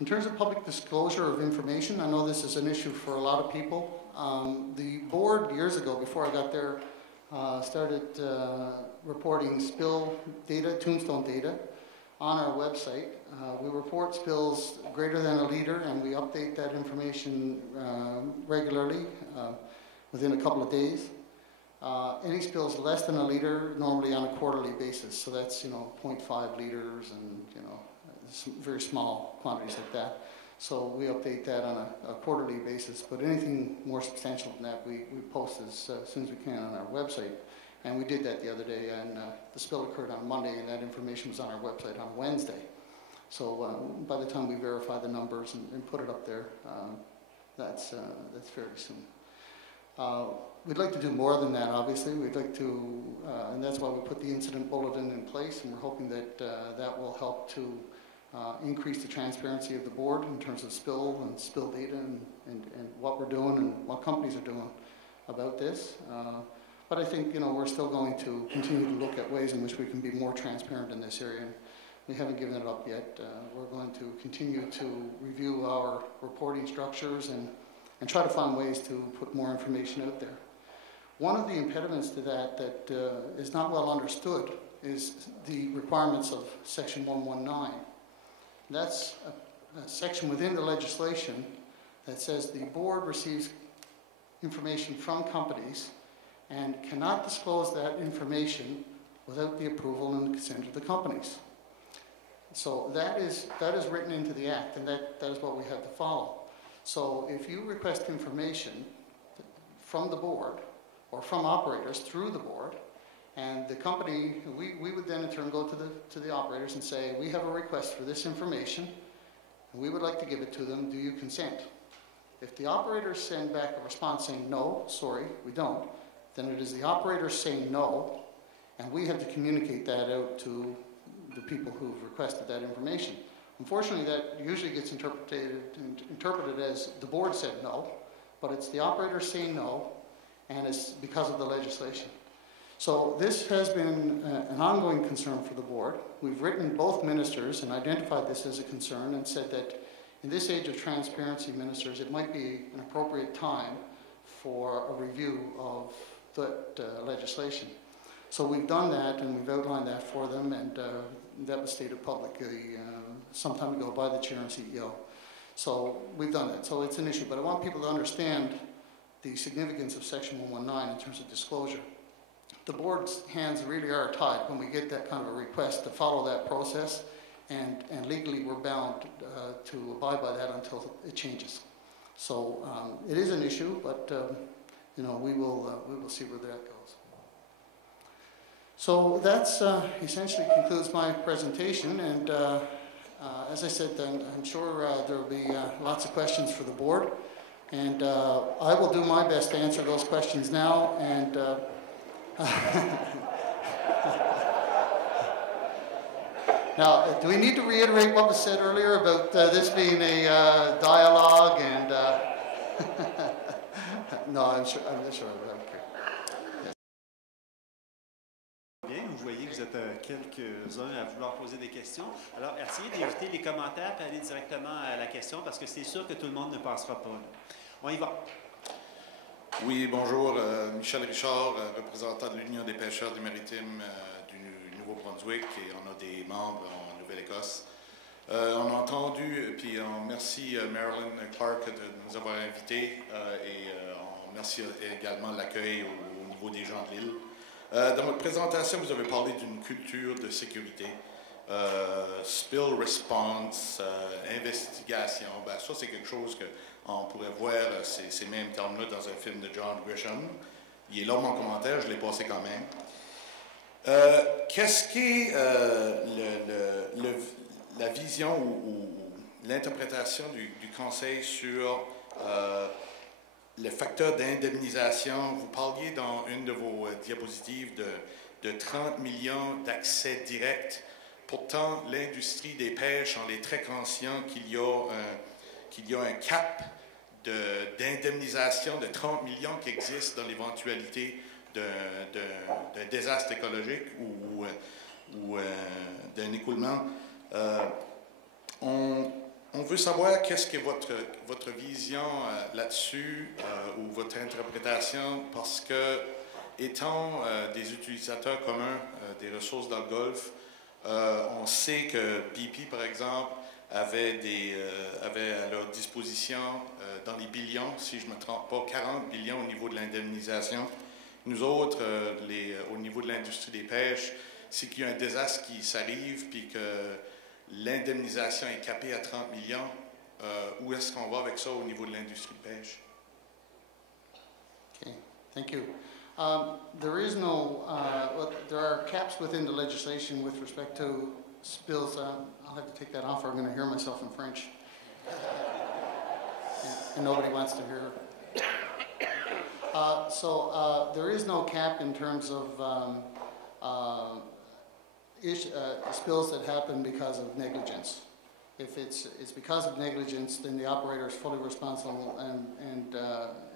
In terms of public disclosure of information, I know this is an issue for a lot of people. The board, years ago, before I got there, started reporting spill data, tombstone data, on our website. We report spills greater than a litre, and we update that information regularly, within a couple of days. Any spills less than a litre, normally on a quarterly basis. So that's, 0.5 litres and, some very small quantities like that. So we update that on a quarterly basis. But anything more substantial than that, we post as soon as we can on our website. And we did that the other day, and the spill occurred on Monday, and that information was on our website on Wednesday. So by the time we verify the numbers and put it up there, that's fairly soon. We'd like to do more than that, obviously. We'd like to, and that's why we put the incident bulletin in place, and we're hoping that that will help to increase the transparency of the board in terms of spill data and what we're doing and what companies are doing about this. But I think, we're still going to continue to look at ways in which we can be more transparent in this area. We haven't given it up yet. We're going to continue to review our reporting structures and try to find ways to put more information out there. One of the impediments to that is not well understood is the requirements of Section 119. That's a section within the legislation that says the board receives information from companies and cannot disclose that information without the approval and consent of the companies. So that is written into the Act, and that is what we have to follow. So if you request information from the board or from operators through the board, and the company, we would then in turn go to the operators and say, we have a request for this information, and we would like to give it to them, do you consent? If the operators send back a response saying, no, sorry, we don't, then it is the operators saying no, and we have to communicate that out to the people who've requested that information. Unfortunately, that usually gets interpreted as the board said no, but it's the operators saying no, and it's because of the legislation. So this has been an ongoing concern for the board. We've written both ministers and identified this as a concern and said that in this age of transparency, ministers, it might be an appropriate time for a review of that legislation. So we've done that, and we've outlined that for them, and that was stated publicly some time ago by the chair and CEO. So we've done that. So it's an issue, but I want people to understand the significance of Section 119 in terms of disclosure. The board's hands really are tied when we get that kind of a request to follow that process, and legally we're bound to abide by that until it changes. So it is an issue, but we will see where that goes. So that's essentially concludes my presentation, and as I said, I'm sure there will be lots of questions for the board, and I will do my best to answer those questions now. And now, do we need to reiterate what was said earlier about this being a dialogue? And no, I'm sure. I'm sure. Bien, vous voyez que vous êtes quelques-uns à vouloir poser des questions. Alors, essayez d'éviter les commentaires et aller directement à la question parce que c'est sûr que tout le monde ne passera pas. On y va. Oui, bonjour. Michel Richard, représentant de l'Union des pêcheurs des maritimes du Nouveau-Brunswick, et on a des membres en Nouvelle-Écosse. On a entendu, puis on remercie Marilyn Clark de nous avoir invités, et on remercie également l'accueil au niveau des gens de l'île. Dans votre présentation, vous avez parlé d'une culture de sécurité, spill response, investigation. Ben, ça, c'est quelque chose qu'on pourrait voir ces mêmes termes-là dans un film de John Grisham. Il est là mon commentaire, je l'ai passé quand même. Qu'est-ce qui est la vision ou l'interprétation du Conseil sur le facteur d'indemnisation? Vous parliez dans une de vos diapositives de 30 millions d'accès directs. Pourtant, l'industrie des pêches en est très conscient qu'il y a un cap d'indemnisation de 30 millions qui existe dans l'éventualité d'un désastre écologique ou d'un écoulement. On veut savoir qu'est-ce que votre vision là-dessus ou votre interprétation, parce que, étant des utilisateurs communs des ressources dans le Golfe, on sait que BP, par exemple, avait à leur disposition, dans les billions, si je ne me trompe pas, 40 billions au niveau de l'indemnisation. Nous autres, au niveau de l'industrie des pêches, c'est qu'il y a un désastre qui s'arrive, puis que l'indemnisation est capée à 30 millions. Où est-ce qu'on va avec ça au niveau de l'industrie de pêche? Okay, thank you. There is no, well, there are caps within the legislation with respect to spills. I'll have to take that off or I'm going to hear myself in French. And nobody wants to hear. There is no cap in terms of spills that happen because of negligence. If it's because of negligence, then the operator is fully responsible and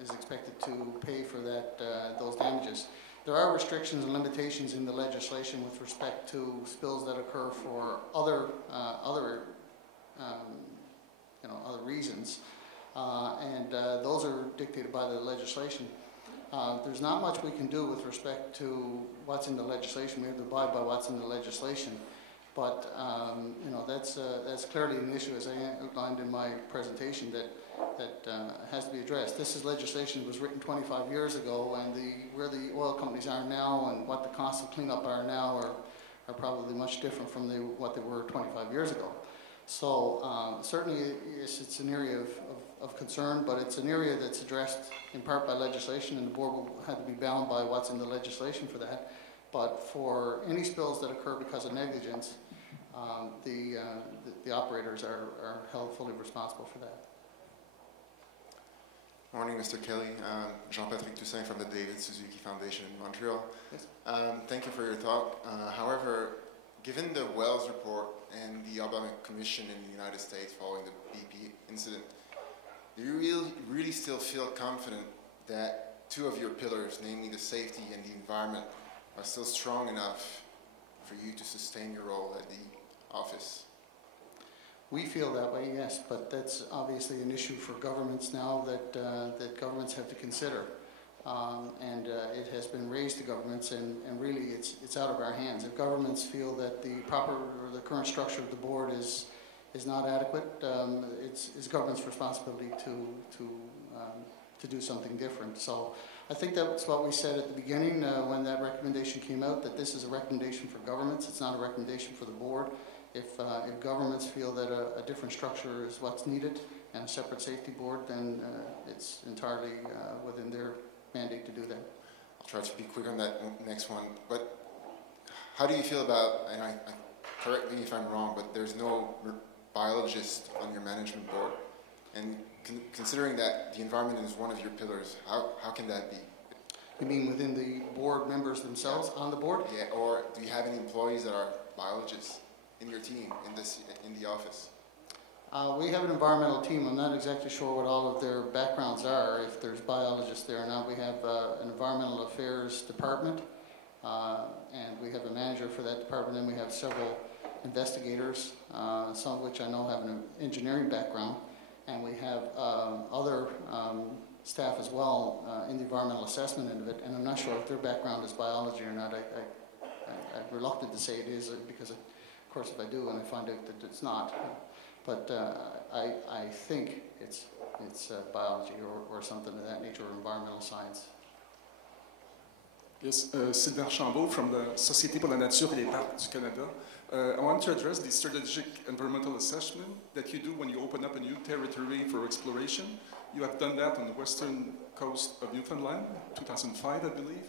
is expected to pay for those damages. There are restrictions and limitations in the legislation with respect to spills that occur for other reasons, and those are dictated by the legislation. There's not much we can do with respect to what's in the legislation. We have to abide by what's in the legislation. But that's clearly an issue, as I outlined in my presentation, that has to be addressed. This is legislation that was written 25 years ago, and where the oil companies are now and what the costs of cleanup are now are probably much different from what they were 25 years ago. So certainly, yes, it's an area of concern, but it's an area that's addressed in part by legislation, and the board will have to be bound by what's in the legislation for that. But for any spills that occur because of negligence, the operators are held fully responsible for that. Morning, Mr. Kelly. Jean-Patrick Toussaint from the David Suzuki Foundation in Montreal. Yes. Thank you for your talk. However, given the Wells report and the Obama Commission in the United States following the BP incident, do you really still feel confident that two of your pillars, namely the safety and the environment, are still strong enough for you to sustain your role at the office? We feel that way, yes, but that's obviously an issue for governments now that governments have to consider. It has been raised to governments, and really it's out of our hands. If governments feel that the current structure of the board is not adequate, it's government's responsibility to do something different. So I think that's what we said at the beginning when that recommendation came out, that this is a recommendation for governments, it's not a recommendation for the board. If governments feel that a different structure is what's needed and a separate safety board, then it's entirely within their mandate to do that. I'll try to be quick on that next one, but how do you feel about, and correct me if I'm wrong, but there's no biologist on your management board, and considering that the environment is one of your pillars, how can that be? You mean within the board members themselves on the board? Yeah, or do you have any employees that are biologists in your team, in the office? We have an environmental team. I'm not exactly sure what all of their backgrounds are, if there's biologists there or not. We have an environmental affairs department, and we have a manager for that department, and we have several investigators, some of which I know have an engineering background, and we have other staff as well in the environmental assessment end of it, and I'm not sure if their background is biology or not. I'm reluctant to say it is, because of course if I do and I find out that it's not, but I think it's biology or something of that nature, or environmental science. Yes, Sylvain Archambault from the Société pour la Nature et les Parcs du Canada. I want to address the strategic environmental assessment that you do when you open up a new territory for exploration. You have done that on the western coast of Newfoundland, 2005, I believe.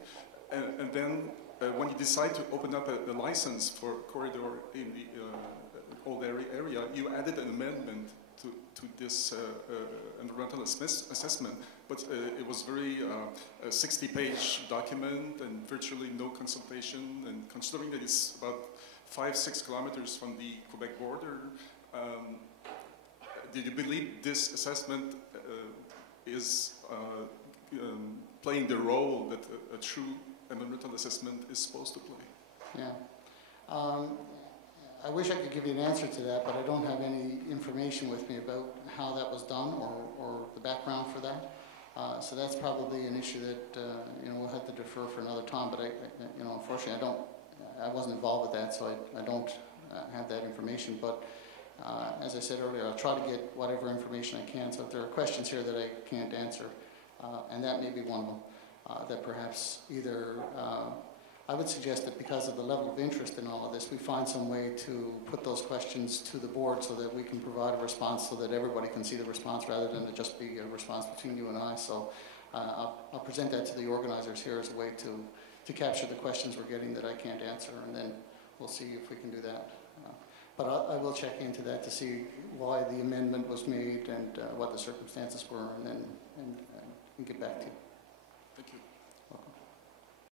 And then when you decide to open up a license for a corridor in the old area, you added an amendment to this environmental assessment, but it was very a 60-page document and virtually no consultation, and considering that it's about 5-6 kilometers from the Quebec border, did you believe this assessment is playing the role that a true environmental assessment is supposed to play? Yeah. I wish I could give you an answer to that, but I don't have any information with me about how that was done or the background for that. So that's probably an issue that you know, we'll have to defer for another time. But you know, unfortunately, I wasn't involved with that, so I don't have that information. But as I said earlier, I'll try to get whatever information I can. So if there are questions here that I can't answer, and that may be one of them, that perhaps either I would suggest that because of the level of interest in all of this, we find some way to put those questions to the board so that we can provide a response so that everybody can see the response rather than it just be a response between you and I. So I'll present that to the organizers here as a way to capture the questions we're getting that I can't answer, and then we'll see if we can do that. But I will check into that to see why the amendment was made and what the circumstances were, and then and get back to you.